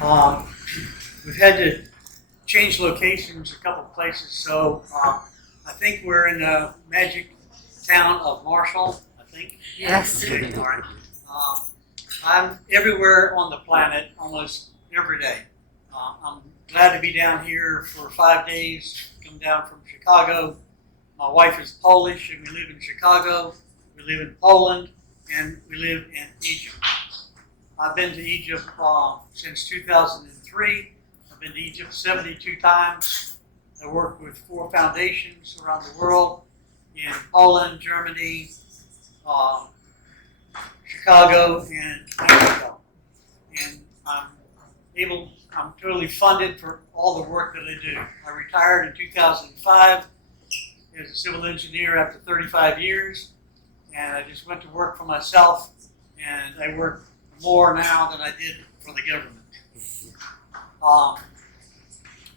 Um, we've had to change locations a couple of places, so I think we're in the magic town of Marshall, I think. Yes. Okay, all right. Um, I'm everywhere on the planet almost every day. I'm glad to be down here for 5 days, come down from Chicago. My wife is Polish, and we live in Chicago. We live in Poland, and we live in Egypt. I've been to Egypt since 2003. I've been to Egypt 72 times. I work with 4 foundations around the world in Poland, Germany, Chicago, and Mexico. And I'm totally funded for all the work that I do. I retired in 2005 as a civil engineer after 35 years, and I just went to work for myself, and I work more now than I did for the government.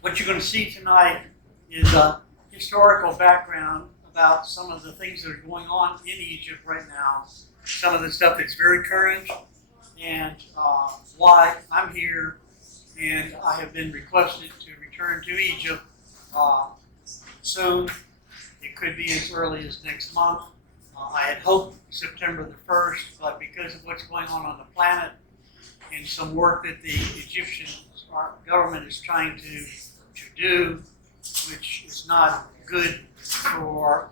What you're going to see tonight is a historical background about some of the things that are going on in Egypt right now, some of the stuff that's very current, and why I'm here, and I have been requested to return to Egypt soon. It could be as early as next month. I had hoped September the 1st, but because of what's going on the planet and some work that the Egyptian government is trying to do, which is not good for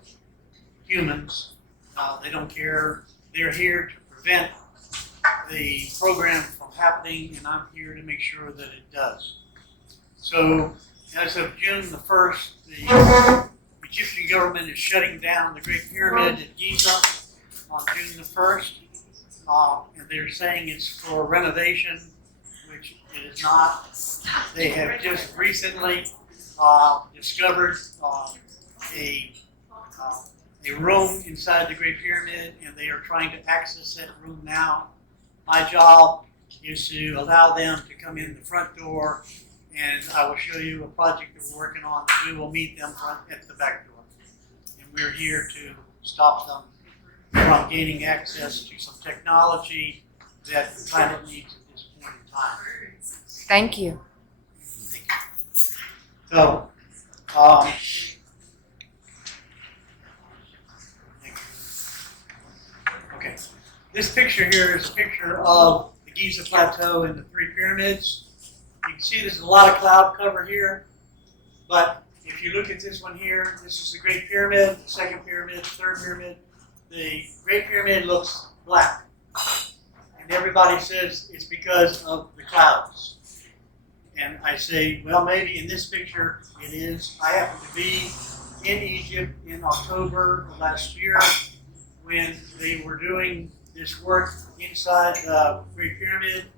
humans, they don't care. They're here to prevent the program from happening, and I'm here to make sure that it does. So, as of June the 1st, the Egyptian government is shutting down the Great Pyramid at Giza on June the 1st, and they're saying it's for renovation, which it is not. They have just recently discovered a room inside the Great Pyramid, and they are trying to access that room now. My job is to allow them to come in the front door, and I will show you a project that we're working on that we will meet them at the back door. And we're here to stop them from gaining access to some technology that the planet needs at this point in time. Thank you. So, okay. This picture here is a picture of the Giza Plateau and the 3 pyramids. You can see there's a lot of cloud cover here, but if you look at this one here, this is the Great Pyramid, the 2nd pyramid, the 3rd pyramid. The Great Pyramid looks black, and everybody says it's because of the clouds. And I say, well, maybe in this picture it is. I happened to be in Egypt in October of last year when they were doing this work inside the Great Pyramid,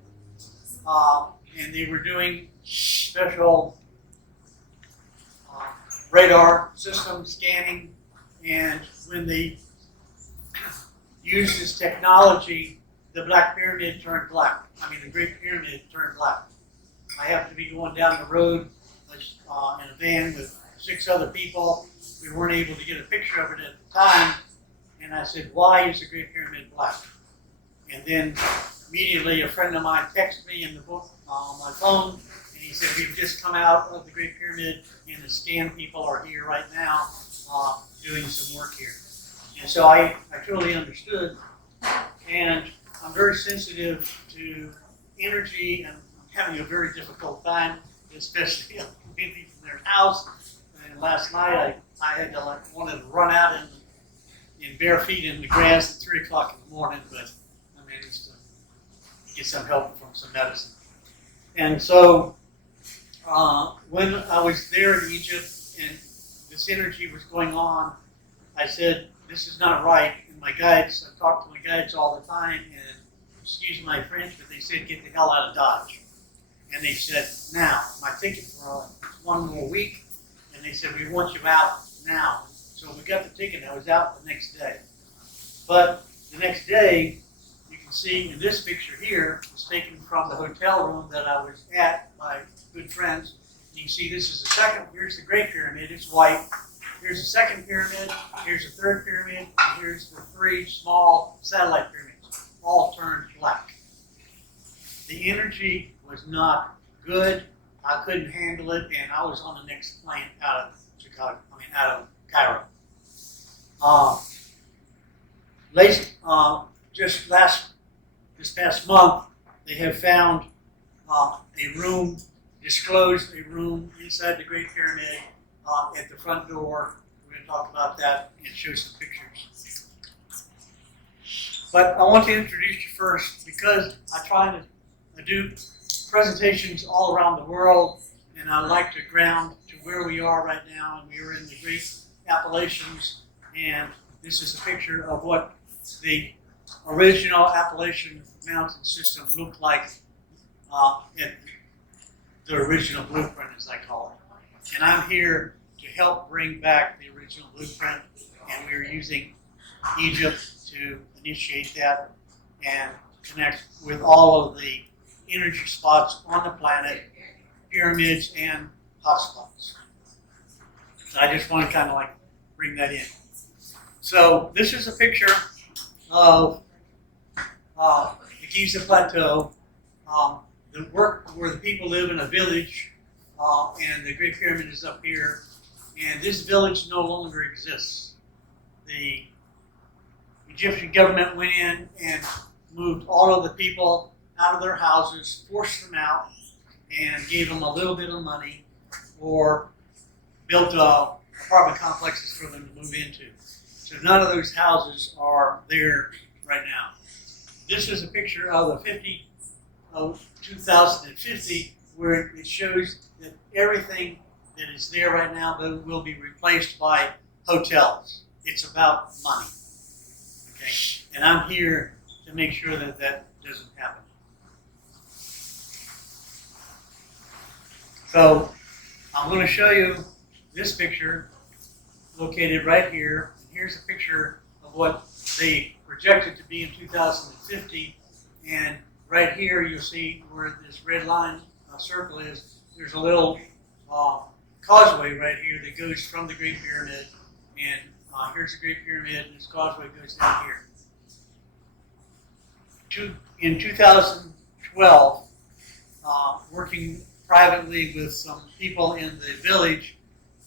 and they were doing special radar system scanning, and when they used this technology, the Black Pyramid turned black. The Great Pyramid turned black. I happened to be going down the road in a van with 6 other people. We weren't able to get a picture of it at the time, and I said, why is the Great Pyramid black? And then immediately a friend of mine texted me in the book on my phone, and he said, we've just come out of the Great Pyramid, and the scan people are here right now doing some work here. And so I totally understood, and I'm very sensitive to energy, and I'm having a very difficult time, especially leaving from their house. And last night I had to wanted to run out in bare feet in the grass at 3 o'clock in the morning, but I managed to get some help from some medicine. And so when I was there in Egypt and this energy was going on, I said, this is not right. And my guides, I talk to my guides all the time, and excuse my French, but they said, get the hell out of Dodge. And they said, now, my ticket for 1 more week, and they said, we want you out now. So we got the ticket, and I was out the next day. But the next day, you can see in this picture here, was taken from the hotel room that I was at, my good friends. And you can see this is the second, here's the Great Pyramid, it's white. Here's the 2nd pyramid, here's the 3rd pyramid, and here's the 3 small satellite pyramids, all turned black. The energy was not good. I couldn't handle it, and I was on the next plane out of Chicago. Out of Cairo. Just this past month, they have found disclosed a room inside the Great Pyramid at the front door. We're going to talk about that and show some pictures. But I want to introduce you first because I try to do presentations all around the world, and I like to ground to where we are right now. And we are in the Great Appalachians, and this is a picture of what the original Appalachian mountain system looked like in the original blueprint, as I call it. And I'm here to help bring back the original blueprint, and we're using Egypt to initiate that and connect with all of the energy spots on the planet, pyramids and hotspots. So I just want to kind of like bring that in. So this is a picture of the Giza Plateau, the work where the people live in a village, and the Great Pyramid is up here, and this village no longer exists. The Egyptian government went in and moved all of the people out of their houses, forced them out, and gave them a little bit of money, or built apartment complexes for them to move into. So none of those houses are there right now. This is a picture of 2050, where it shows that everything that is there right now will be replaced by hotels. It's about money. Okay? And I'm here to make sure that that doesn't happen. So I'm going to show you this picture located right here. Here's a picture of what they projected to be in 2050. And right here you'll see where this red line circle is. There's a little causeway right here that goes from the Great Pyramid. And here's the Great Pyramid, and this causeway goes down here. In 2012, working privately with some people in the village,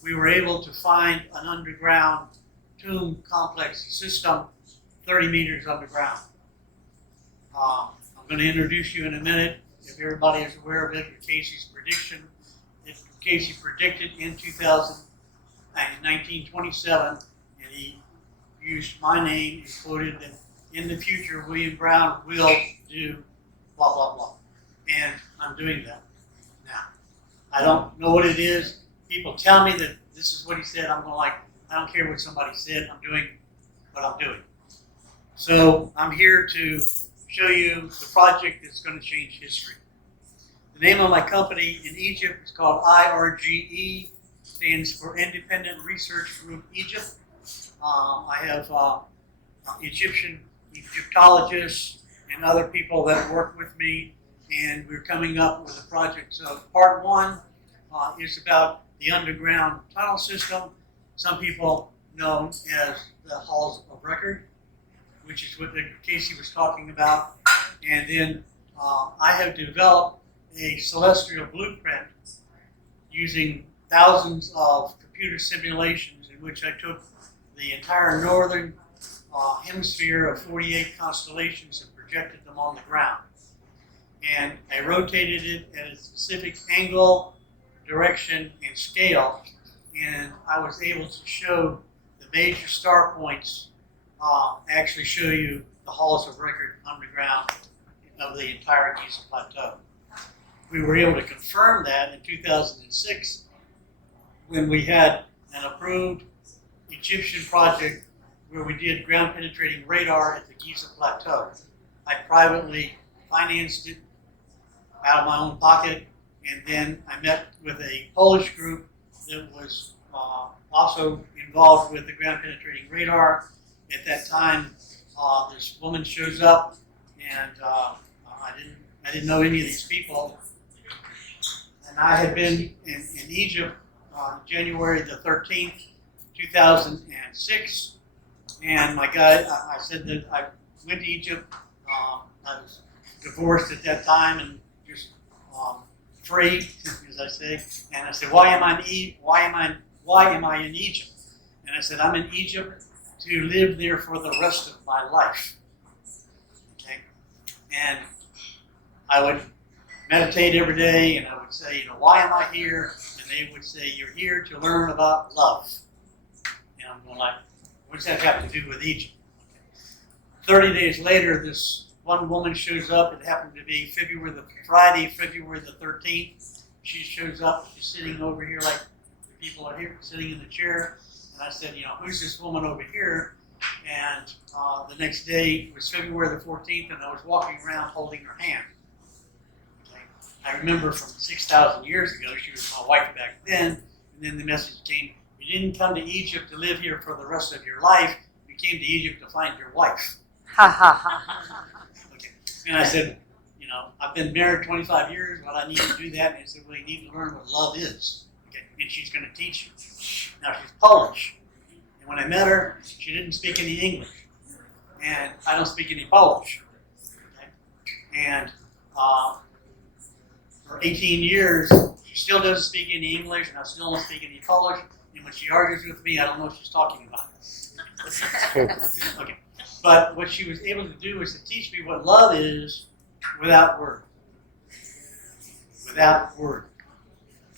we were able to find an underground tomb complex system 30 meters underground. I'm going to introduce you in a minute. If everybody is aware of it, Casey's prediction. Casey predicted in 1927, and he used my name and quoted that in the future William Brown will do blah, blah, blah. And I'm doing that now. I don't know what it is. People tell me that this is what he said. I'm going like, I don't care what somebody said. I'm doing what I'm doing. So I'm here to show you the project that's going to change history. The name of my company in Egypt is called IRGE, stands for Independent Research Group Egypt. I have Egyptologists and other people that work with me, and we're coming up with a project. So part one is about the underground tunnel system, some people know as the halls of record, which is what Casey was talking about. And then I have developed a celestial blueprint using thousands of computer simulations in which I took the entire northern hemisphere of 48 constellations and projected them on the ground. And I rotated it at a specific angle, direction, and scale, and I was able to show the major star points, actually show you the halls of record underground of the entire Giza Plateau. We were able to confirm that in 2006 when we had an approved Egyptian project where we did ground penetrating radar at the Giza Plateau. I privately financed it out of my own pocket, and then I met with a Polish group that was also involved with the ground penetrating radar. At that time, this woman shows up, and I didn't know any of these people. And I had been in Egypt on January the 13th, 2006. And my guy, I said that I went to Egypt. I was divorced at that time and just free, as I say. And I said, why am I in Egypt? And I said, I'm in Egypt to live there for the rest of my life. Okay? And I would meditate every day, and I would say, why am I here? And they would say, you're here to learn about love. And I'm going like, what does that have to do with Egypt? 30 days later, this one woman shows up. It happened to be Friday, February the 13th. She shows up. She's sitting over here like the people are here, sitting in the chair. And I said, who's this woman over here? And the next day was February the 14th, and I was walking around holding her hand. Okay. I remember from 6,000 years ago, she was my wife back then. And then the message came, you didn't come to Egypt to live here for the rest of your life. You came to Egypt to find your wife. Ha ha ha. Okay. And I said, I've been married 25 years, but I need to do that. And I said, well, you need to learn what love is. Okay. And she's going to teach you. Now, she's Polish. And when I met her, she didn't speak any English. And I don't speak any Polish. Okay. And for 18 years, she still doesn't speak any English, and I still don't speak any Polish. And when she argues with me, I don't know what she's talking about. Okay. But what she was able to do was to teach me what love is without word. Without word.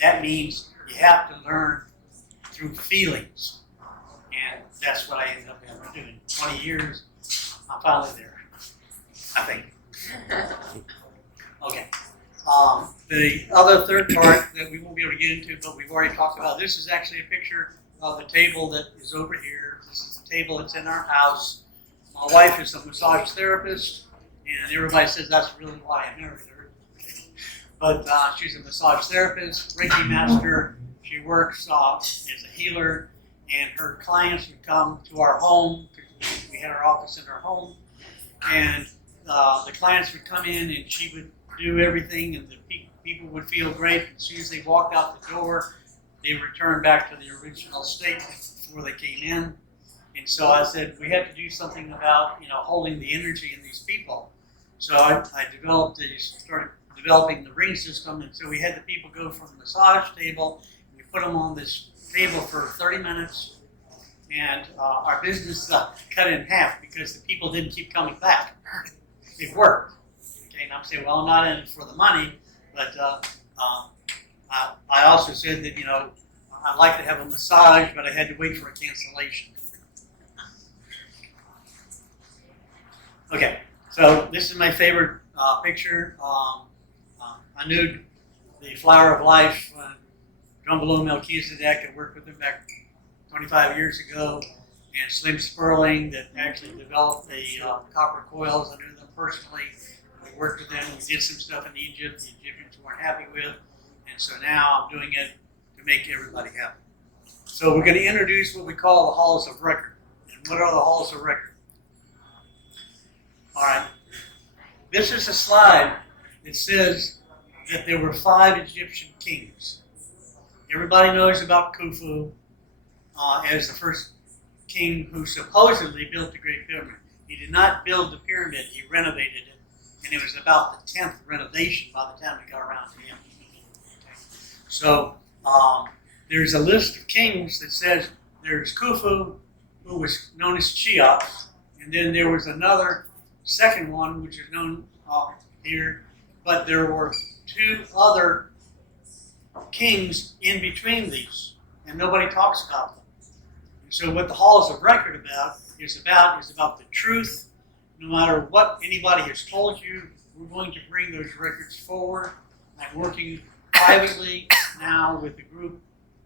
That means you have to learn through feelings. And that's what I ended up doing. 20 years, I'm finally there. I think. Okay. The other third part that we won't be able to get into, but we've already talked about, this is actually a picture of the table that is over here. This is the table that's in our house. My wife is a massage therapist, and everybody says that's really why I married her. But she's a massage therapist, Reiki master. She works as a healer, and her clients would come to our home. We had our office in her home, and the clients would come in, and she would do everything, and the people would feel great. As soon as they walked out the door, they returned back to the original state before they came in. And so I said, we had to do something about, holding the energy in these people. So I started developing the ring system, and so we had the people go from the massage table, and we put them on this table for 30 minutes, and our business cut in half because the people didn't keep coming back. It worked. Okay, and I'm saying, well, I'm not in it for the money, but I also said that, I'd like to have a massage, but I had to wait for a cancellation. Okay, so this is my favorite picture. I knew the Flower of Life, John below Melchizedek. I worked with him back 25 years ago, and Slim Sperling that actually developed the copper coils. I knew them personally. We worked with them. We did some stuff in Egypt the Egyptians weren't happy with, and so now I'm doing it to make everybody happy. So we're going to introduce what we call the Halls of Record. And what are the Halls of Record? All right. This is a slide that says that there were 5 Egyptian kings. Everybody knows about Khufu as the first king who supposedly built the Great Pyramid. He did not build the pyramid, he renovated it, and it was about the 10th renovation by the time we got around to him. Okay. So there's a list of kings that says there's Khufu, who was known as Cheops, and then there was another second one, which is known here, but there were 2 other kings in between these, and nobody talks about them. And so what the Halls of Record is about the truth. No matter what anybody has told you, we're going to bring those records forward. I'm working privately now with a group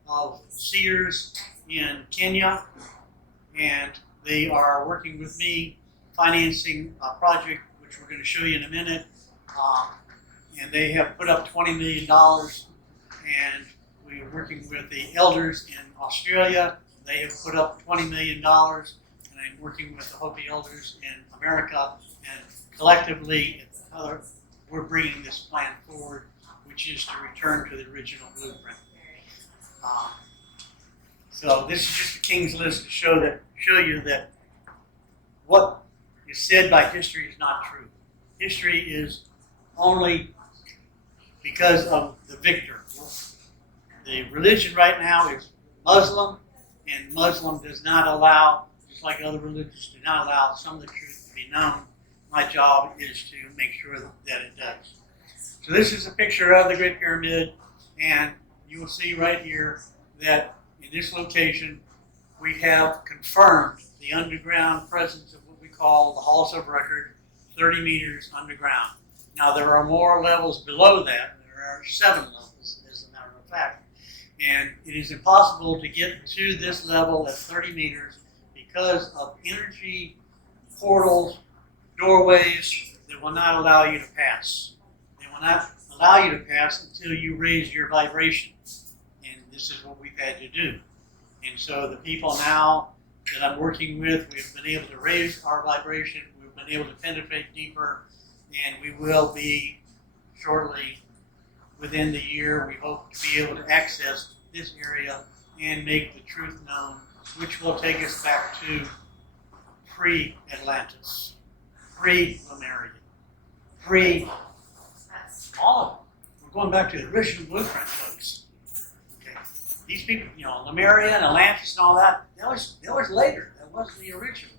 of seers in Kenya, and they are working with me financing a project which we're going to show you in a minute, and they have put up $20 million, and we are working with the elders in Australia. They have put up $20 million, and I'm working with the Hopi elders in America, and collectively we're bringing this plan forward, which is to return to the original blueprint. So this is just a king's list to show you that what is said by history is not true. History is only because of the victor. The religion right now is Muslim, and Muslim does not allow, just like other religions do not allow some of the truth to be known. My job is to make sure that it does. So this is a picture of the Great Pyramid, and you will see right here that in this location we have confirmed the underground presence of what we call the Halls of Record, 30 meters underground. Now there are more levels below that. There are 7 levels, as a matter of fact. And it is impossible to get to this level at 30 meters because of energy portals, doorways that will not allow you to pass. They will not allow you to pass until you raise your vibration. And this is what we've had to do. And so the people now that I'm working with, we've been able to raise our vibration, we've been able to penetrate deeper, and we will be shortly, within the year, we hope to be able to access this area and make the truth known, which will take us back to pre-Atlantis, pre-Lemuria, all of it. We're going back to the original blueprint, folks. Okay. These people, Lemuria and Atlantis and all that was later. That wasn't the original.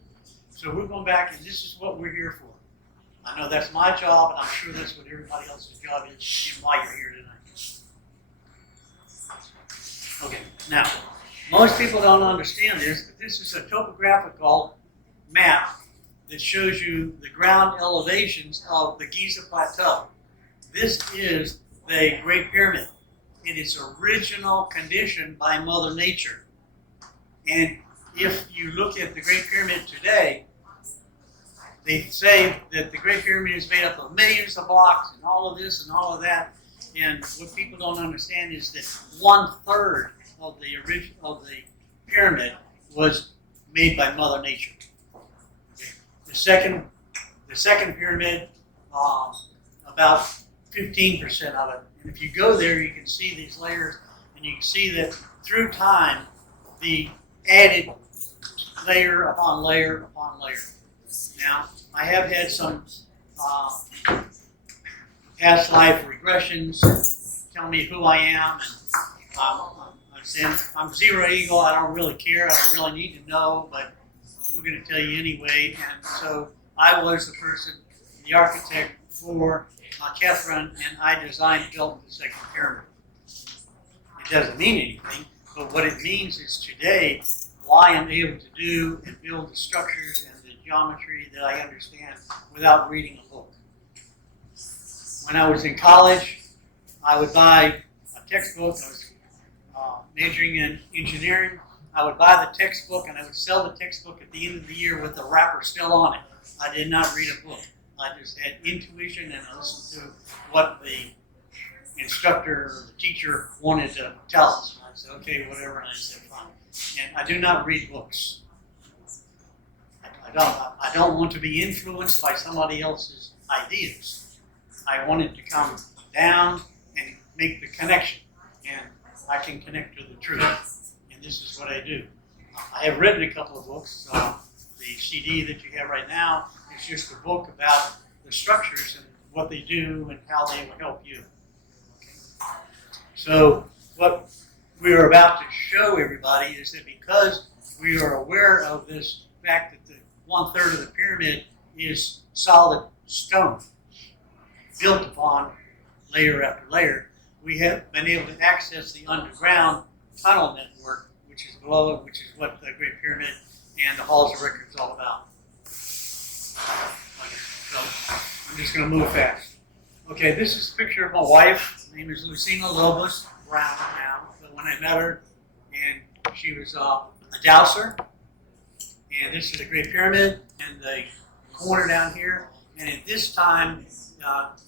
So we're going back, and this is what we're here for. I know that's my job, and I'm sure that's what everybody else's job is, and why you're here tonight. Okay, now, most people don't understand this, but this is a topographical map that shows you the ground elevations of the Giza Plateau. This is the Great Pyramid in its original condition by Mother Nature. And if you look at the Great Pyramid today, they say that the Great Pyramid is made up of millions of blocks and all of this and all of that. And what people don't understand is that 1/3 of the pyramid was made by Mother Nature. Okay. The second pyramid, about 15% of it. And if you go there, you can see these layers, and you can see that through time, the added layer upon layer upon layer. Now, I have had some past life regressions tell me who I am, and I'm Zero Eagle. I don't really care. I don't really need to know, but we're going to tell you anyway. And so I was the person, the architect for Catherine, and I designed and built the second pyramid. It doesn't mean anything, but what it means is today why I'm able to do and build the structures and the geometry that I understand without reading a book. When I was in college, I would buy a textbook. I was majoring in engineering. I would buy the textbook and I would sell the textbook at the end of the year with the wrapper still on it. I did not read a book. I just had intuition and I listened to what the instructor or the teacher wanted to tell us. And I said, okay, whatever, and I said, fine. And I do not read books. I don't want to be influenced by somebody else's ideas. I wanted to come down and make the connection, and I can connect to the truth, and this is what I do. I have written a couple of books. The CD that you have right now is just a book about the structures and what they do and how they will help you. Okay. So what we are about to show everybody is that because we are aware of this fact that the 1/3 of the pyramid is solid stone, built upon layer after layer, we have been able to access the underground tunnel network, which is below it, which is what the Great Pyramid and the Halls of Record is all about. Okay, so I'm just going to move fast. Okay, this is a picture of my wife. Her name is Lucina Lobos Brown now. So when I met her, and she was a dowser, and this is the Great Pyramid, and the corner down here. And at this time,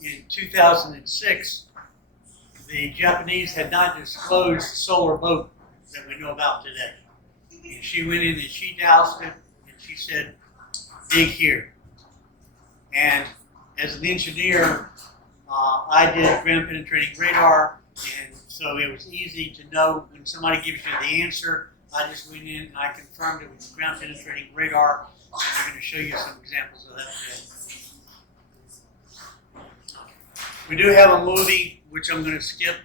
in 2006, the Japanese had not disclosed the solar boat that we know about today. And she went in and she doused it, and she said, dig here. And as an engineer, I did ground penetrating radar, and so it was easy to know when somebody gives you the answer. I just went in and I confirmed it with ground penetrating radar, and we're going to show you some examples of that today. We do have a movie which I'm going to skip.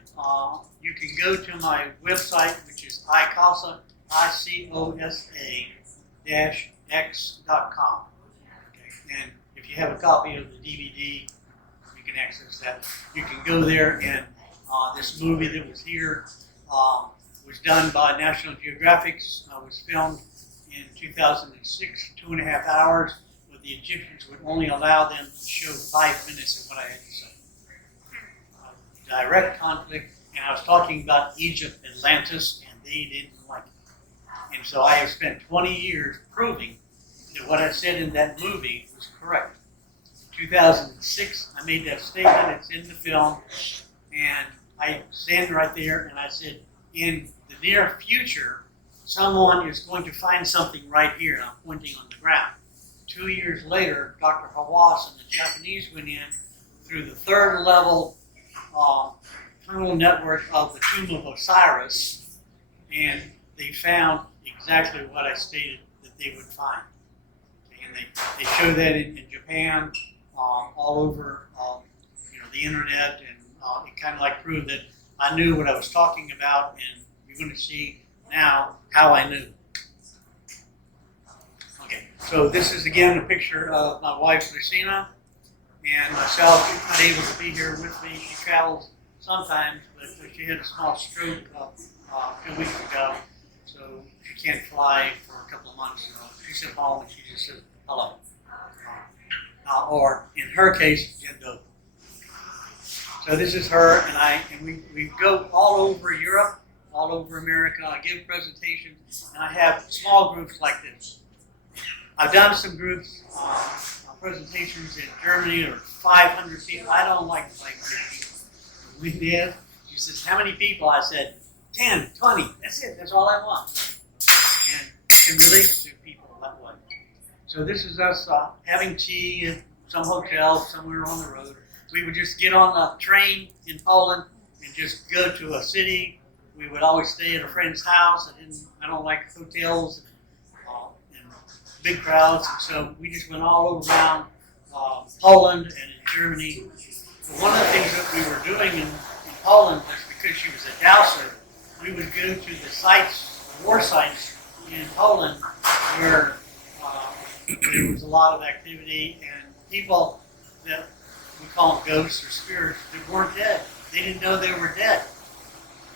You can go to my website, which is ICOSA, ICOSA-X.com. Okay? And if you have a copy of the DVD, you can access that. You can go there, and this movie that was here was done by National Geographic. Was filmed in 2006, 2.5 hours, but the Egyptians would only allow them to show 5 minutes of what I had to say. Direct conflict, and I was talking about Egypt, Atlantis, and they didn't like it. And so I have spent 20 years proving that what I said in that movie was correct. In 2006, I made that statement, it's in the film, and I stand right there and I said, in the near future, someone is going to find something right here, and I'm pointing on the ground. 2 years later, Dr. Hawass and the Japanese went in through the third level tunnel network of the Tomb of Osiris, and they found exactly what I stated that they would find. And they show that in Japan, all over the internet, and it kind of like proved that I knew what I was talking about, and you're going to see now how I knew. Okay, so this is again a picture of my wife Lucina, and myself. She's not able to be here with me. She travels sometimes, but she had a small stroke 2 weeks ago, so she can't fly for a couple of months. So she's at home and she just says hello. Or in her case, Jendo. So this is her and I, and we go all over Europe, all over America. I give presentations, and I have small groups like this. I've done some groups, presentations in Germany, or 500 people. I don't like 500 people. We did. She says, how many people? I said, 10, 20. That's it. That's all I want. And I can relate to people that way. So this is us having tea at some hotel somewhere on the road. We would just get on a train in Poland and just go to a city. We would always stay at a friend's house. I don't like hotels and big crowds, and so we just went all around Poland and in Germany. But one of the things that we were doing in Poland was, because she was a dowser, we would go to the sites, the war sites in Poland, where there was a lot of activity, and people that we call them ghosts or spirits that weren't dead. They didn't know they were dead.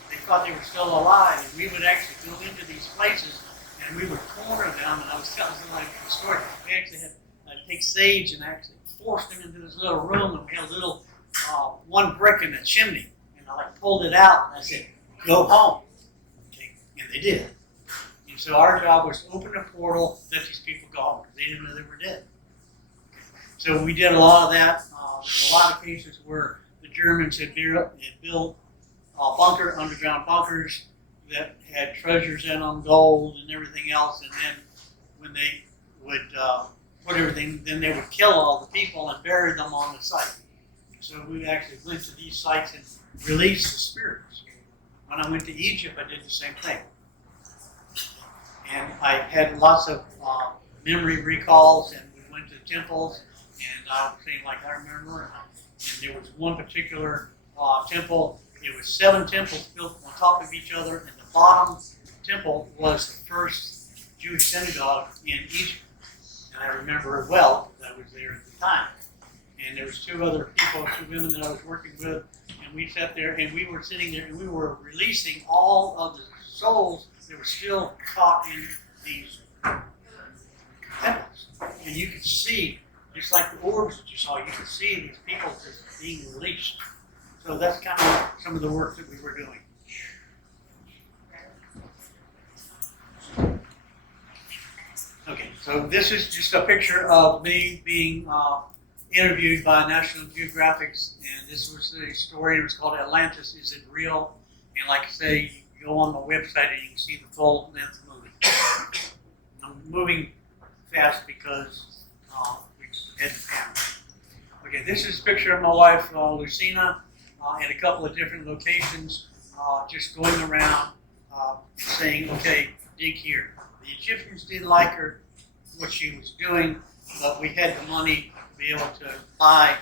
They thought they were still alive, and we would actually go into these places and we would corner them. And I was telling somebody a story. We actually had take sage and actually forced them into this little room, and we had a little one brick in the chimney, and I pulled it out and I said, "Go home." Okay, and they did. And so our job was to open a portal, let these people go home, because they didn't know they were dead. Okay. So we did a lot of that. There were a lot of cases where the Germans had built underground bunkers that had treasures in them, gold and everything else, and then when they would put everything, then they would kill all the people and bury them on the site. So we actually went to these sites and released the spirits. When I went to Egypt, I did the same thing. And I had lots of memory recalls, and we went to temples, and I was saying, like, I remember, and there was one particular temple. It was 7 temples built on top of each other, and the bottom temple was the first Jewish synagogue in Egypt. And I remember it well, because I was there at the time. And there was 2 other people, 2 women that I was working with, and we sat there, and we were sitting there, and we were releasing all of the souls that were still caught in these temples. And you could see, just like the orbs that you saw, you could see these people just being released. So that's kind of some of the work that we were doing. Okay, so this is just a picture of me being interviewed by National Geographic, and this was the story. It was called Atlantis, Is It Real? And like I say, you go on my website and you can see the full length movie. I'm moving fast because we had the camera. Okay, this is a picture of my wife, Lucina, at a couple of different locations, just going around saying, okay, dig here. The Egyptians didn't like what she was doing, but we had the money to be able to buy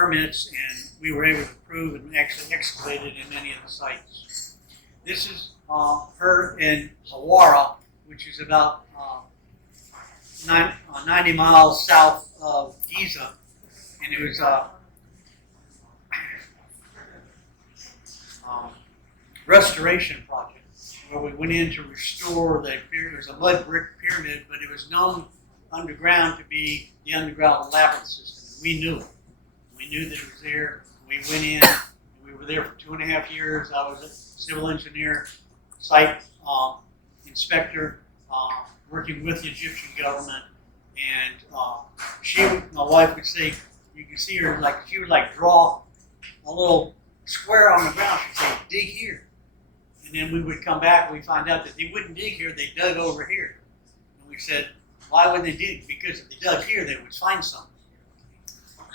permits, and we were able to prove and actually excavated in many of the sites. This is her in Hawara, which is about 90 miles south of Giza, and it was restoration project where we went in to restore the pyramid. It was a mud brick pyramid, but it was known underground to be the underground labyrinth system. We knew it. We knew that it was there. We went in. We were there for 2.5 years. I was a civil engineer, site inspector, working with the Egyptian government. And my wife would say, you can see her like she would like draw a little square on the ground. She'd say, dig here. And then we would come back and we find out that they wouldn't dig here, they dug over here. And we said, why would they dig? Because if they dug here, they would find something.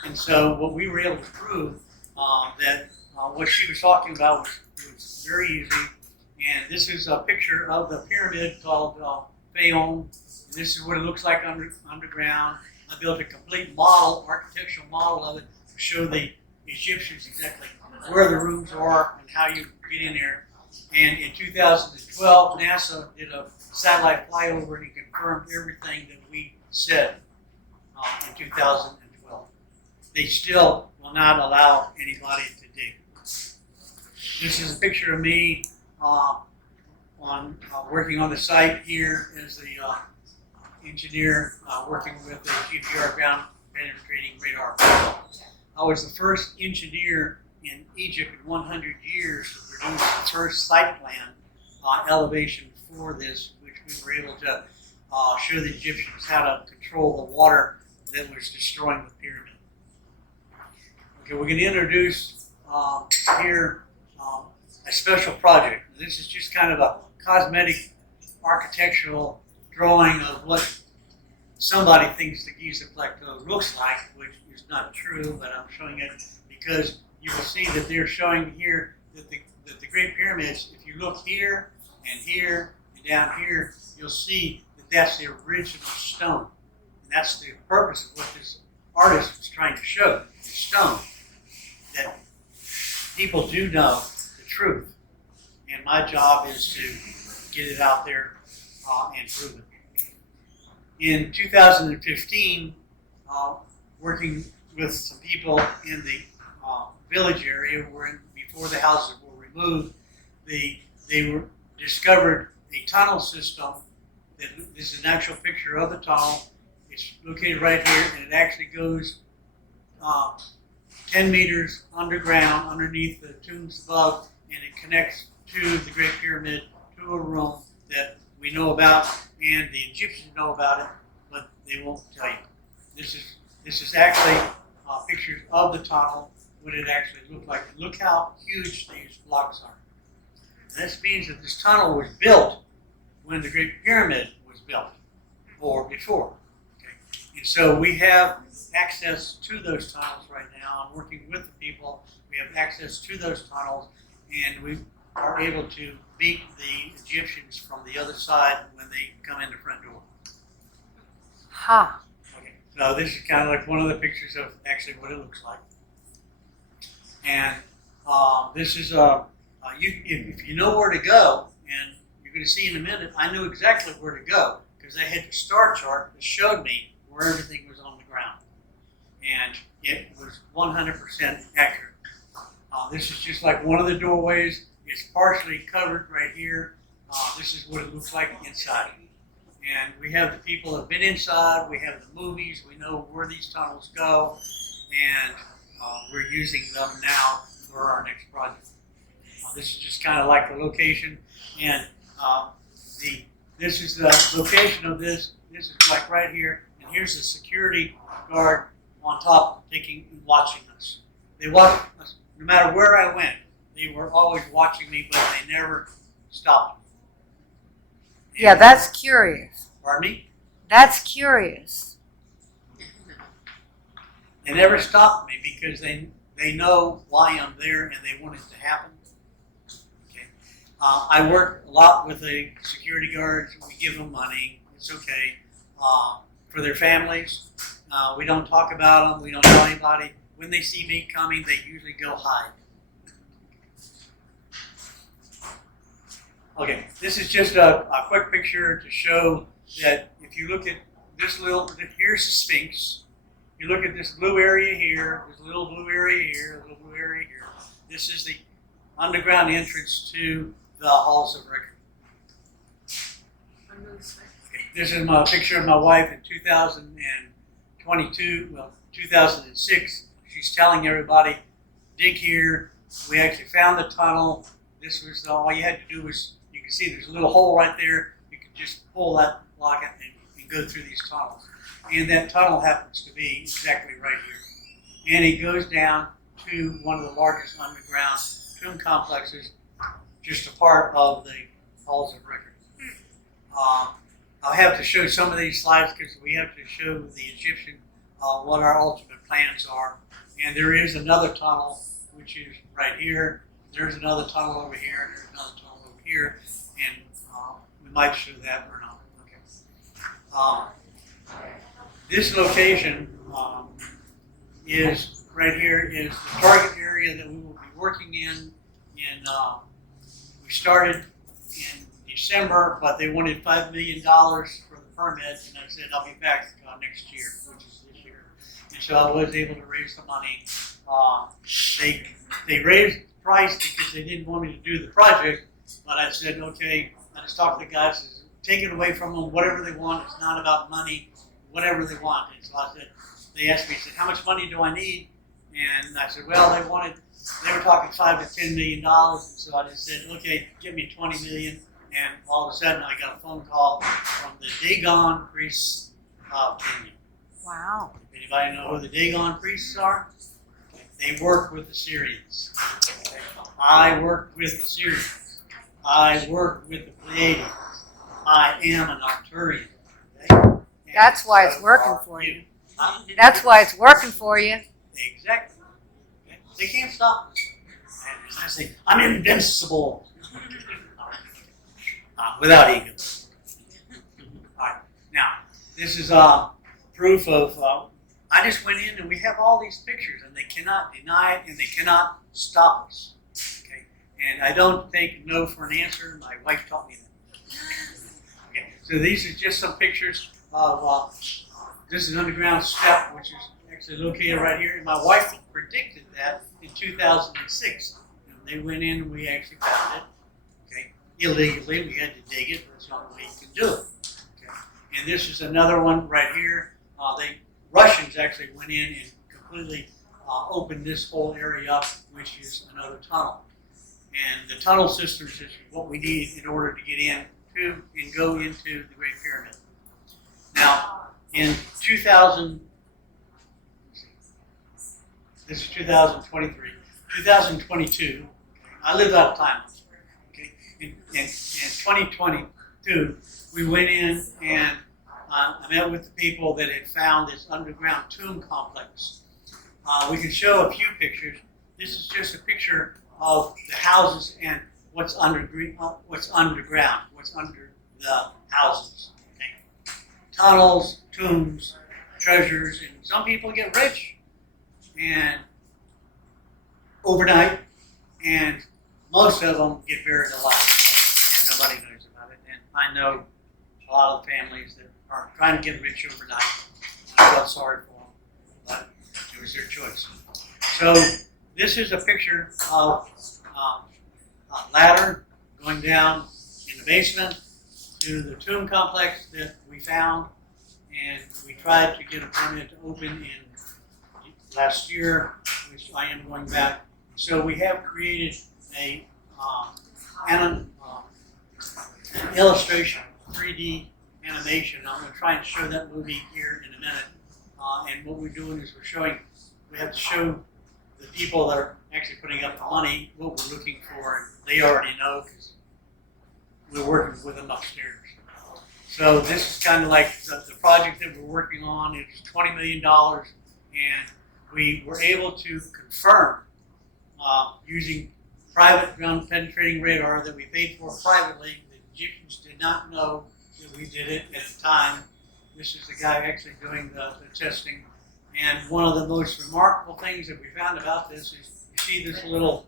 And so what we were able to prove that what she was talking about was very easy. And this is a picture of the pyramid called Phaon. This is what it looks like underground. I built a complete model, architectural model of it to show the Egyptians exactly where the rooms are and how you get in there. And in 2012, NASA did a satellite flyover and it confirmed everything that we said in 2012. They still will not allow anybody to dig. This is a picture of me working on the site here as the engineer working with the GPR ground penetrating radar. I was the first engineer in Egypt in 100 years to produce the first site plan elevation for this, which we were able to show the Egyptians how to control the water that was destroying the pyramid. Okay, we're going to introduce here a special project. This is just kind of a cosmetic architectural drawing of what somebody thinks the Giza Plateau looks like, which is not true, but I'm showing it because you will see that they're showing here that the Great Pyramids, if you look here and down here, you'll see that that's the original stone. And that's the purpose of what this artist was trying to show, the stone, that people do know the truth. And my job is to get it out there and prove it. In 2015, working with some people in the village area where before the houses were removed, they discovered a tunnel system. This is an actual picture of the tunnel. It's located right here, and it actually goes 10 meters underground, underneath the tombs above, and it connects to the Great Pyramid, to a room that we know about, and the Egyptians know about it, but they won't tell you. This is actually pictures of the tunnel, what it actually looked like. And look how huge these blocks are. And this means that this tunnel was built when the Great Pyramid was built, or before. Okay? And so we have access to those tunnels right now. I'm working with the people. We have access to those tunnels, and we are able to beat the Egyptians from the other side when they come in the front door. Ha. Okay, so this is kind of like one of the pictures of actually what it looks like. And this is if you know where to go, and you're going to see in a minute, I knew exactly where to go because I had the star chart that showed me where everything was on the ground. And it was 100% accurate. This is just like one of the doorways. It's partially covered right here. This is what it looks like inside. And we have the people that have been inside. We have the movies. We know where these tunnels go. And we're using them now for our next project. This is just kind of like the location. And this is the location of this. This is like right here. And here's the security guard on top watching us. They watch us no matter where I went. They were always watching me, but they never stopped me. Yeah, that's curious. Pardon me? That's curious. They never stopped me because they know why I'm there and they want it to happen. Okay. I work a lot with the security guards. We give them money. It's okay. For their families, we don't talk about them. We don't tell anybody. when they see me coming, they usually go hide. Okay, this is just a quick picture to show that if you look at this here's the Sphinx. You look at this blue area here, there's a little blue area here, a little blue area here. This is the underground entrance to the halls of record. Okay, this is my picture of my wife in 2006. She's telling everybody, dig here. We actually found the tunnel. This was all you had to do was, you can see there's a little hole right there. You can just pull that lock and go through these tunnels. And that tunnel happens to be exactly right here. And it goes down to one of the largest underground tomb complexes, just a part of the halls of record. I'll have to show some of these slides because we have to show the Egyptian what our ultimate plans are. And there is another tunnel, which is right here. There's another tunnel over here, and there's another tunnel over here. And we might show that or not. Okay. This location is right here is the target area that we will be working in. We started in December, but they wanted $5 million for the permit, and I said I'll be back next year, which is this year. And so I was able to raise some money. They raised the price because they didn't want me to do the project, but I said okay. I just talked to the guys, take it away from them, whatever they want. It's not about money. Whatever they want. And so I said, they asked me, how much money do I need? And I said, well, they were talking $5 to $10 million. And so I just said, okay, give me $20 million. And all of a sudden I got a phone call from the Dagon priests of Kenya. Wow. Anybody know who the Dagon priests are? They work with the Syrians. I work with the Syrians. I work with the Pleiadians. I am an Arcturian. That's why it's working for you. That's why it's working for you. Exactly. They can't stop us. And I say, I'm invincible. Without ego. All right. Now, this is proof of, I just went in and we have all these pictures and they cannot deny it and they cannot stop us. Okay. And I don't take no for an answer. My wife taught me that. Okay. So these are just some pictures of this is an underground step, which is actually located right here. And my wife predicted that in 2006. And they went in and we actually found it. Okay, illegally, we had to dig it, but it's the only way you can do it. Okay, and this is another one right here. The Russians actually went in and completely opened this whole area up, which is another tunnel. And the tunnel systems is what we need in order to get in to and go into the Great Pyramid. Now, in 2022, I lived out of time. Okay, in 2022, we went in and I met with the people that had found this underground tomb complex. We can show a few pictures. This is just a picture of the houses and what's underground, what's under the houses. Okay? Tunnels, tombs, treasures, and some people get rich and overnight, and most of them get buried alive, and nobody knows about it. And I know a lot of families that are trying to get rich overnight. I felt sorry for them, but it was their choice. So this is a picture of a ladder going down in the basement to the tomb complex that we found, and we tried to get a permit to open in last year, which I am going back. So we have created an illustration, 3D animation. I'm going to try and show that movie here in a minute. And what we're doing is we have to show the people that are actually putting up the money what we're looking for. And they already know because we're working with them upstairs. So this is kind of like the project that we're working on. It's $20 million, and we were able to confirm using private ground penetrating radar that we paid for privately. The Egyptians did not know that we did it at the time. This is the guy actually doing the testing, And one of the most remarkable things that we found about this is you see this little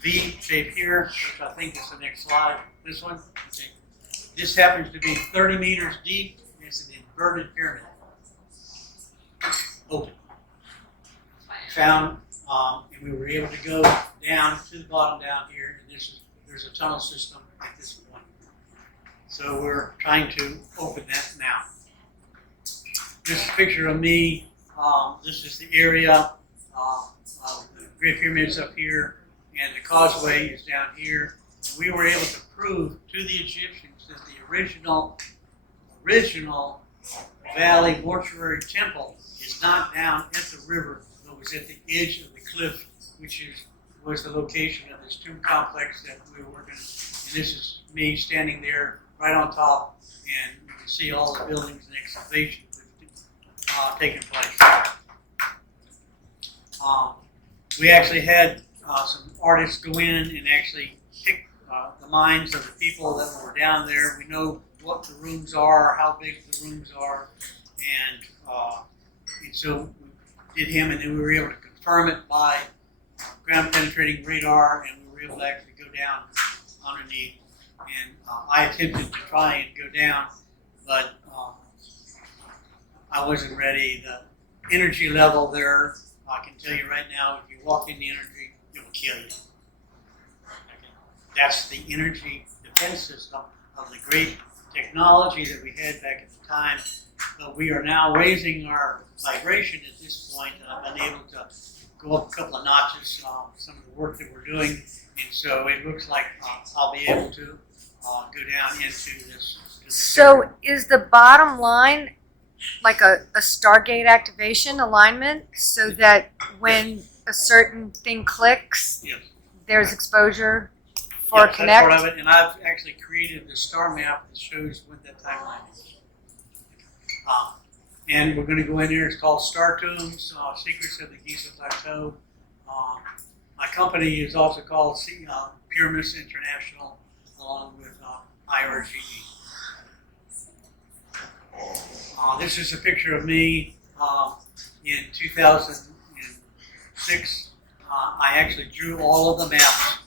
V shape here, which I think is the next slide. This one. Okay. This happens to be 30 meters deep. It's an inverted pyramid. Open. Found, and we were able to go down to the bottom down here, and there's a tunnel system at this point. So we're trying to open that now. This is a picture of me. This is the area. The Great Pyramid's up here, and the causeway is down here. And we were able to prove to the Egyptians that the original Valley Mortuary Temple is not down at the river, but was at the edge of the cliff, which was the location of this tomb complex that we were working. And this is me standing there right on top, and you can see all the buildings and excavations taking place. We actually had some artists go in and actually pick the minds of the people that were down there. We know what the rooms are, how big the rooms are, and so we did him, and then we were able to confirm it by ground penetrating radar, and we were able to actually go down underneath. And I attempted to try and go down, but I wasn't ready. The energy level there, I can tell you right now, if you walk in the energy, it will kill you. Okay. That's the energy defense system of the great technology that we had back at the time. But we are now raising our vibration at this point, and I've been able to go up a couple of notches, some of the work that we're doing, and so it looks like I'll be able to go down into this. So is the bottom line like a Stargate activation alignment, so that when a certain thing clicks, Yes. there's exposure for Yes, connect? that's part of it, and I've actually created the star map that shows what that timeline is. And we're going to go in there. It's called Star Tombs, Secrets of the Giza Plateau. My company is also called Pyramus International, along with IRGE. This is a picture of me in 2006. I actually drew all of the maps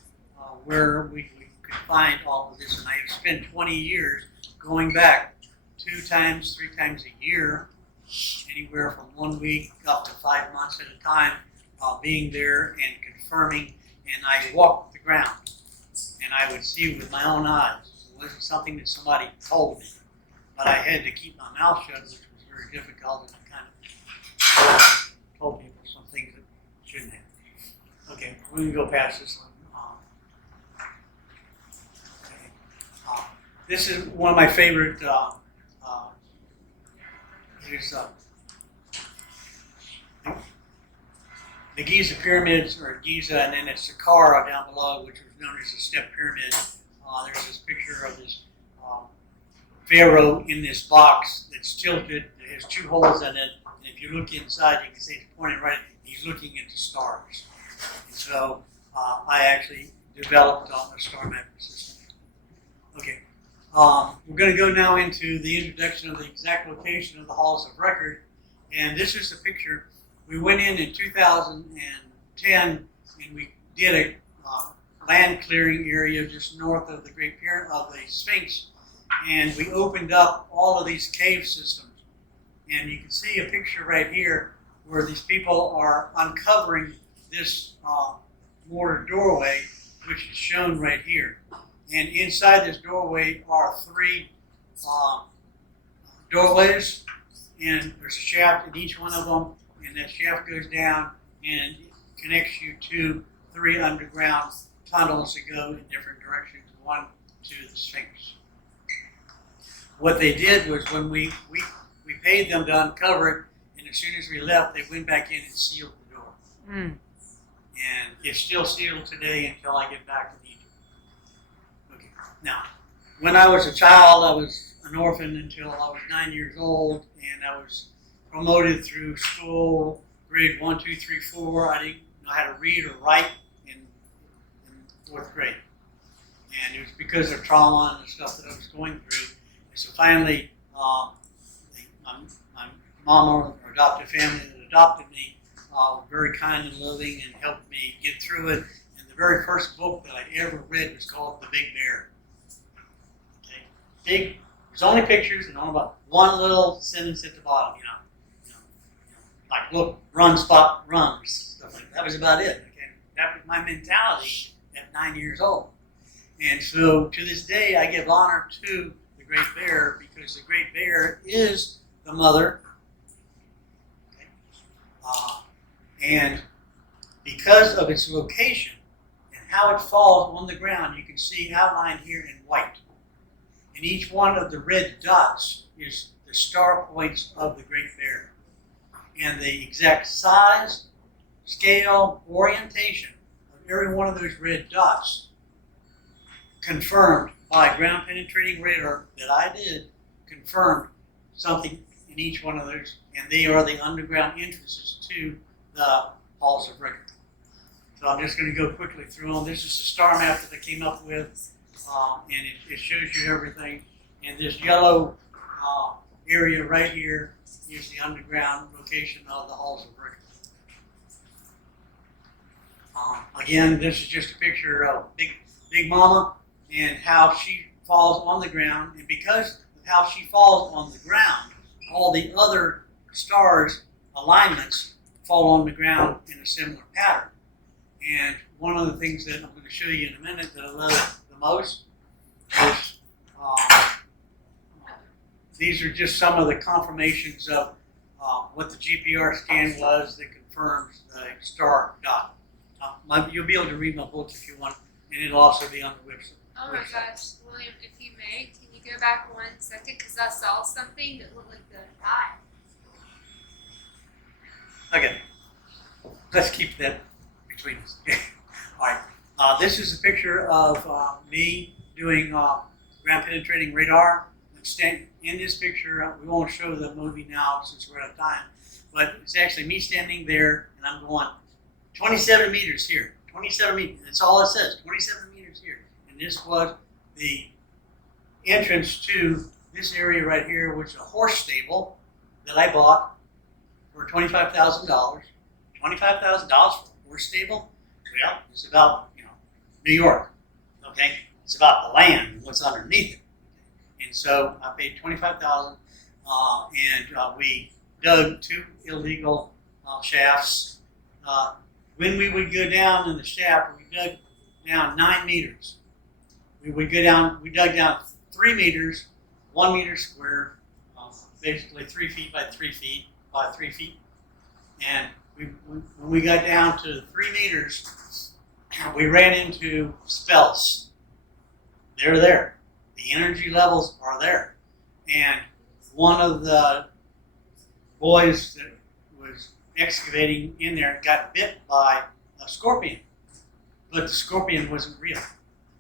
where we could find all of this, and I have spent 20 years going back 2 times, 3 times a year, anywhere from 1 week up to 5 months at a time, being there and confirming. And I walked the ground, and I would see with my own eyes. It wasn't something that somebody told me, but I had to keep my mouth shut, which was very difficult, and I kind of told people some things that shouldn't have. Okay, we can go past this one. This is one of my favorite. Here's the Giza pyramids, or Giza, and then it's Saqqara down below, which was known as the Step Pyramid. There's this picture of this pharaoh in this box that's tilted. It has 2 holes in it, and if you look inside, you can see it's pointing right. He's looking at the stars. And so I actually developed a star map system. Okay. We're going to go now into the introduction of the exact location of the halls of record, and this is a picture. We went in 2010, and we did a land clearing area just north of the Great Pyramid of the Sphinx, and we opened up all of these cave systems. And you can see a picture right here where these people are uncovering this mortar doorway, which is shown right here. And inside this doorway are 3 doorways, and there's a shaft in each one of them, and that shaft goes down and connects you to 3 underground tunnels that go in different directions, one to the Sphinx. What they did was when we paid them to uncover it, and as soon as we left, they went back in and sealed the door. And it's still sealed today until I get back to Egypt. Okay. Now, when I was a child, I was an orphan until I was 9 years old, and I was promoted through school, grade 1, 2, 3, 4. I didn't know how to read or write in 4th grade. And it was because of trauma and the stuff that I was going through. And so finally, my mama or adoptive family that adopted me were very kind and loving and helped me get through it. And the very first book that I ever read was called The Big Bear. Okay, big. There's only pictures and only about one little sentence at the bottom. Like look, run, spot, runs, stuff like that. That was about it. Okay, that was my mentality at 9 years old. And so to this day, I give honor to the Great Bear because the Great Bear is the mother. Okay? And because of its location and how it falls on the ground, you can see outlined here in white. And each one of the red dots is the star points of the Great Bear. And the exact size, scale, orientation of every one of those red dots confirmed by ground penetrating radar that I did, confirmed something in each one of those, and they are the underground entrances to the halls of record. So I'm just going to go quickly through them. This is the star map that I came up with, and it shows you everything. And this yellow area right here is the underground location of the halls of record. Again, this is just a picture of Big Mama and how she falls on the ground. And because of how she falls on the ground, all the other stars' alignments fall on the ground in a similar pattern. And one of the things that I'm going to show you in a minute that I love the most is these are just some of the confirmations of what the GPR scan was that confirms the star dot. You'll be able to read my book if you want, and it'll also be on the website. Oh my gosh, William, if you may, can you go back 1 second? Because I saw something that looked like the eye. Okay, let's keep that between us. All right, this is a picture of me doing ground penetrating radar. In this picture, we won't show the movie now since we're out of time, but it's actually me standing there, and I'm going 27 meters here, 27 meters. That's all it says, 27 meters here. And this was the entrance to this area right here, which is a horse stable that I bought for $25,000. $25,000 for a horse stable? Well, it's about, New York, okay? It's about the land and what's underneath it. And so I paid $25,000, and we dug 2 illegal shafts. When we would go down in the shaft, we dug down 9 meters. We dug down 3 meters, 1 meter square, basically 3 feet by 3 feet by 3 feet. And when we got down to 3 meters, we ran into spells. They're there. The energy levels are there. And one of the boys that was excavating in there got bit by a scorpion. But the scorpion wasn't real.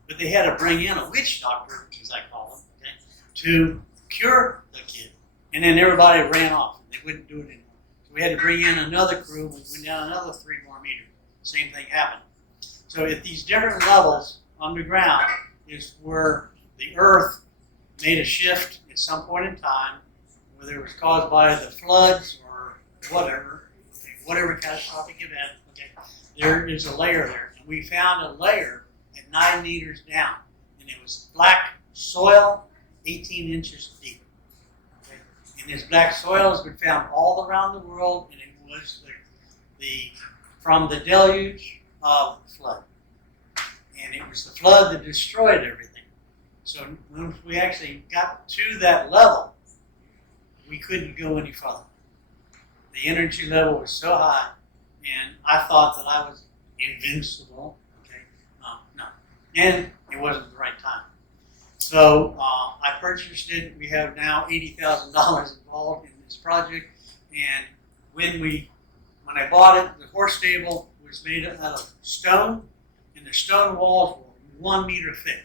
But they had to bring in a witch doctor, as I call them, okay, to cure the kid. And then everybody ran off. They wouldn't do it anymore. So we had to bring in another crew. We went down another 3 more meters. Same thing happened. So at these different levels underground is where the Earth made a shift at some point in time, whether it was caused by the floods or whatever catastrophic event. Okay, there is a layer there, and we found a layer at 9 meters down, and it was black soil, 18 inches deep. Okay? And this black soil has been found all around the world, and it was from the deluge of the flood, and it was the flood that destroyed everything. So when we actually got to that level, we couldn't go any further. The energy level was so high, and I thought that I was invincible. Okay, no, and it wasn't the right time. So I purchased it. We have now $80,000 involved in this project, and when I bought it, the horse stable was made out of stone, and the stone walls were 1 meter thick.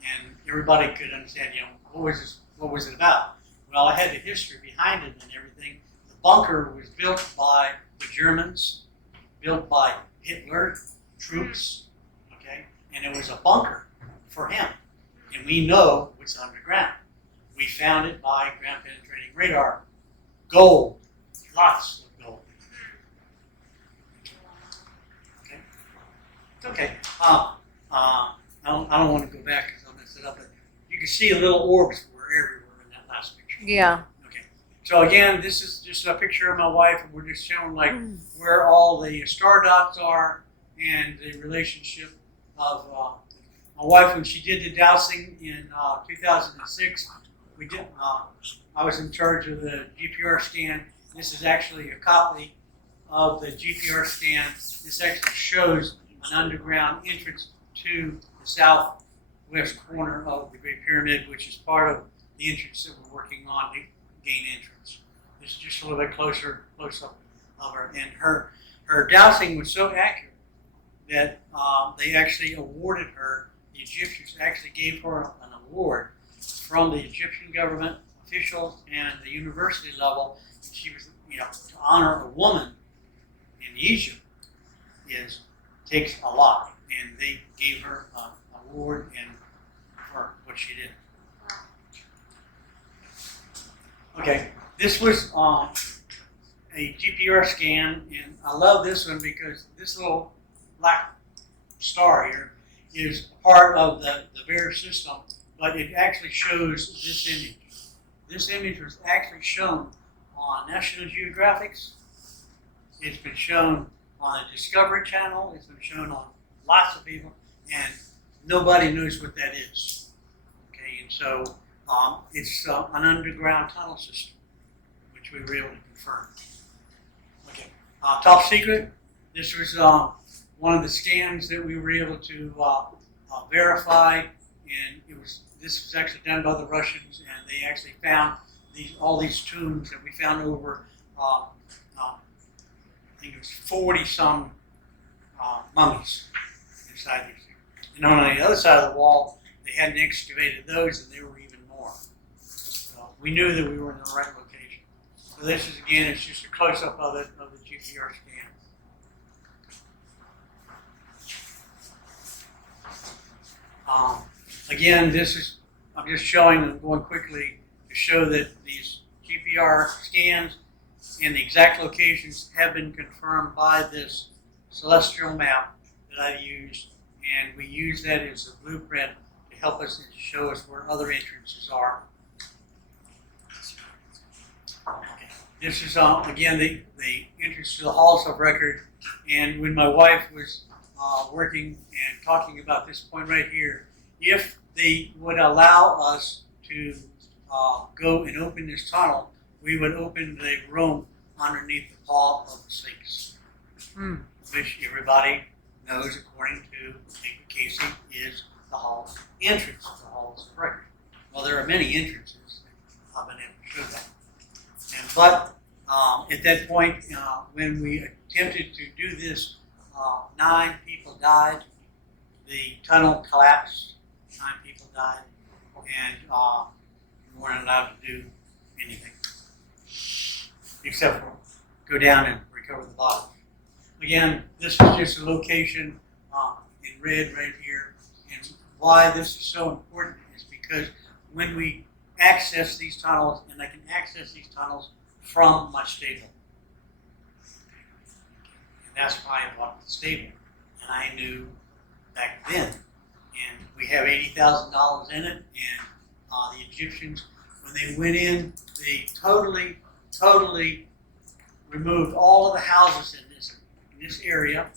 And everybody could understand, what was it about? Well, I had the history behind it and everything. The bunker was built by the Germans, built by Hitler troops, okay? And it was a bunker for him. And we know what's underground. We found it by ground penetrating radar gold, lots of gold. Okay, it's okay. I don't want to go back because I'll mess it up, but you can see little orbs were everywhere in that last picture. Yeah. Okay. So again, this is just a picture of my wife, and we're just showing like where all the star dots are and the relationship of my wife when she did the dowsing in 2006. We did. I was in charge of the GPR scan. This is actually a copy of the GPR scan. This actually shows an underground entrance to the southwest corner of the Great Pyramid, which is part of the entrance that we're working on to gain entrance. This is just a little bit close up of her. And her dowsing was so accurate that they actually awarded her, the Egyptians actually gave her an award from the Egyptian government officials and the university level. She was, to honor a woman in Egypt takes a lot, and they gave her an award for what she did. Okay, this was a GPR scan, and I love this one because this little black star here is part of the VAERS system, but it actually shows this image. This image was actually shown on National Geographic's. It's been shown on the Discovery Channel. It's been shown on lots of people, and nobody knows what that is. Okay, and so it's an underground tunnel system, which we were able to confirm. Okay, top secret. This was one of the scans that we were able to verify, and this was actually done by the Russians, and they actually found all these tombs that we found over. I think it was 40-some mummies inside these things. And on the other side of the wall, they hadn't excavated those, and there were even more. So we knew that we were in the right location. So this is, again, it's just a close-up of the GPR scan. Again, I'm just showing and going quickly to show that these GPR scans and the exact locations have been confirmed by this celestial map that I used, and we use that as a blueprint to help us and to show us where other entrances are. Okay. This is again the entrance to the halls of record, and when my wife was working and talking about this point right here, if they would allow us to go and open this tunnel, we would open the room underneath the Hall of the Sphinx, which everybody knows, according to David Casey, is the hall entrance to the halls of record. Well, there are many entrances. I've been able to show that. But at that point, when we attempted to do this, 9 people died. The tunnel collapsed. 9 people died, and we weren't allowed to do anything except for go down and recover the body. Again, this is just a location in red right here, and why this is so important is because when we access these tunnels, and I can access these tunnels from my stable, and that's why I bought the stable, and I knew back then, and we have $80,000 in it, and the Egyptians, when they went in, they totally removed all of the houses in this area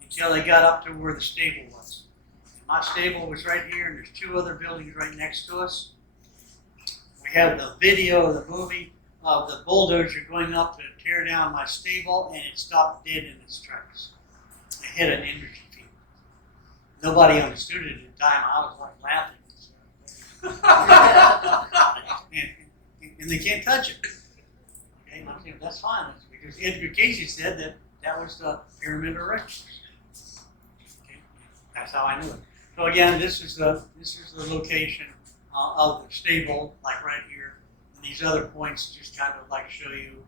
until they got up to where the stable was. And my stable was right here, and there's 2 other buildings right next to us. We have the video of the movie of the bulldozer going up to tear down my stable, and it stopped dead in its tracks. It hit an energy field. Nobody understood it at the time. I was like laughing. and they can't touch it. Okay, and I'm saying, that's fine. That's because Edgar Casey said that was the pyramid erection. Okay, that's how I knew it. So again, this is the location of the stable, like right here. And these other points just kind of like show you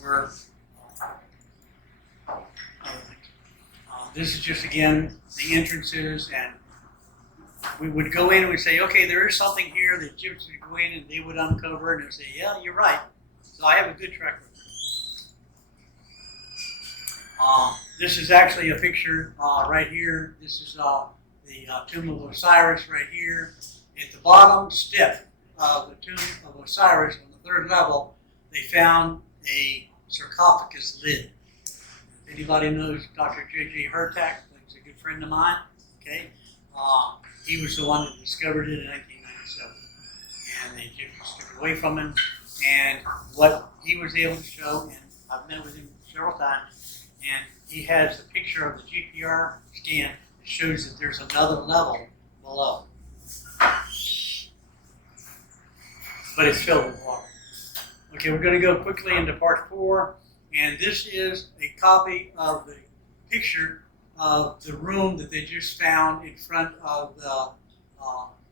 where other things. This is just again the entrances, and we would go in and we'd say, okay, there is something here. The Egyptians would go in and they would uncover, and they would say, yeah, you're right. So I have a good track record. This is actually a picture right here. This is the tomb of Osiris right here. At the bottom step of the tomb of Osiris on the third level, they found a sarcophagus lid. If anybody knows Dr. J.J. Hurtak, he's a good friend of mine. Okay, he was the one that discovered it in 1997, and they just took it away from him. And what he was able to show, and I've met with him several times, and he has a picture of the GPR scan that shows that there's another level below. But it's filled with water. Okay, we're going to go quickly into part 4, and this is a copy of the picture of the room that they just found in front of the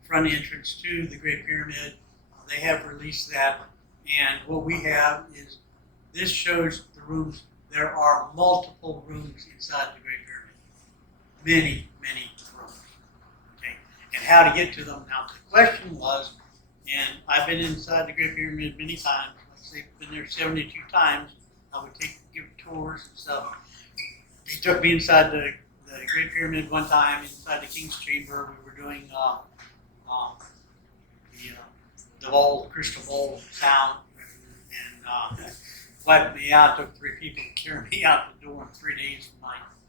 front entrance to the Great Pyramid. They have released that, and what we have is, this shows the rooms. There are multiple rooms inside the Great Pyramid. Many, many rooms. Okay, and how to get to them. Now, the question was, and I've been inside the Great Pyramid many times. Like say, been there 72 times. I would give tours and stuff. They took me inside the Great Pyramid one time, inside the King's Chamber. We were doing the bowl, crystal bowl sound, and wiped me out. Took 3 people to carry me out the door in 3 days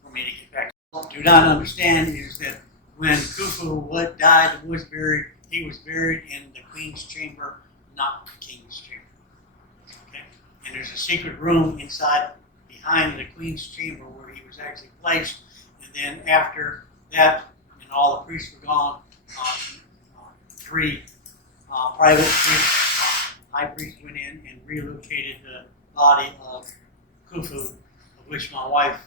for me to get back. What you do not understand is that when Khufu died and was buried, he was buried in the Queen's Chamber, not the King's Chamber. Okay? And there's a secret room inside, behind the Queen's Chamber, where he was actually placed. And then after that, and all the priests were gone, 3 private priests, high priests went in and relocated the body of Khufu, of which my wife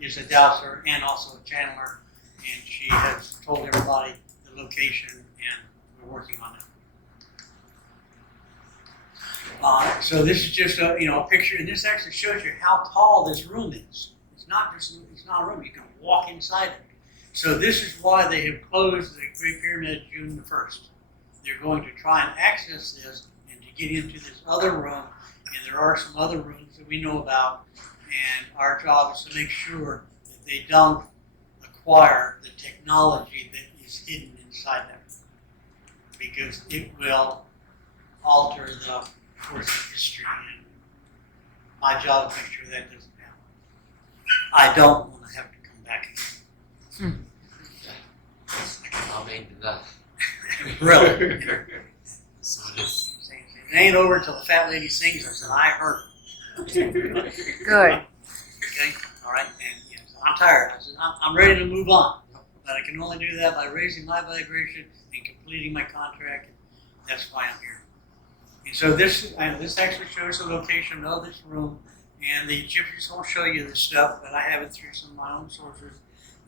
is a dowser and also a channeler, and she has told everybody the location, and we're working on it. So this is just a picture, and this actually shows you how tall this room is. It's not a room. You can walk inside it. So this is why they have closed the Great Pyramid June the 1st. They're going to try and access this and to get into this other room, and there are some other rooms that we know about, and our job is to make sure that they don't acquire the technology that is hidden inside them, because it will alter the course of history, and my job is to make sure that doesn't happen. I don't want to have to come back again. Comment enough. Really. So it is. It ain't over until the fat lady sings. I said, I heard her. Good. Okay, all right, and yes, I'm tired. I said, I'm ready to move on, but I can only do that by raising my vibration and completing my contract. And that's why I'm here. And so this actually shows the location of this room, and the Egyptians won't show you this stuff, but I have it through some of my own sources,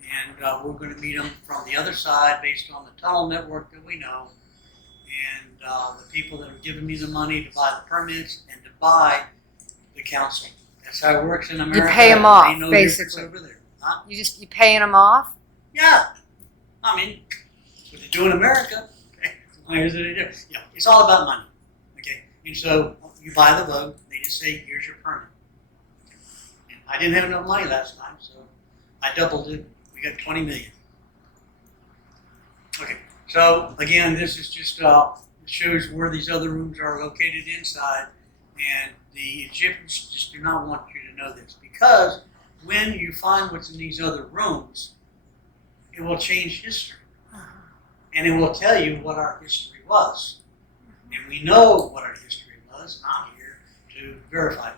and we're going to meet them from the other side based on the tunnel network that we know, and the people that have given me the money to buy the permits and to buy the council. That's how it works in America. You pay them off, Ain't no difference basically. over there. Huh? You paying them off? Yeah. I mean, what they do in America. Okay. Why is it any different? Yeah, it's all about money. Okay. And so you buy the boat, they just say, here's your permit. Okay. And I didn't have enough money last time, so I doubled it. We got 20 million. Okay. So again, this is just shows where these other rooms are located inside, and the Egyptians just do not want you to know this, because when you find what's in these other rooms, it will change history, and it will tell you what our history was, and we know what our history was, and I'm here to verify it.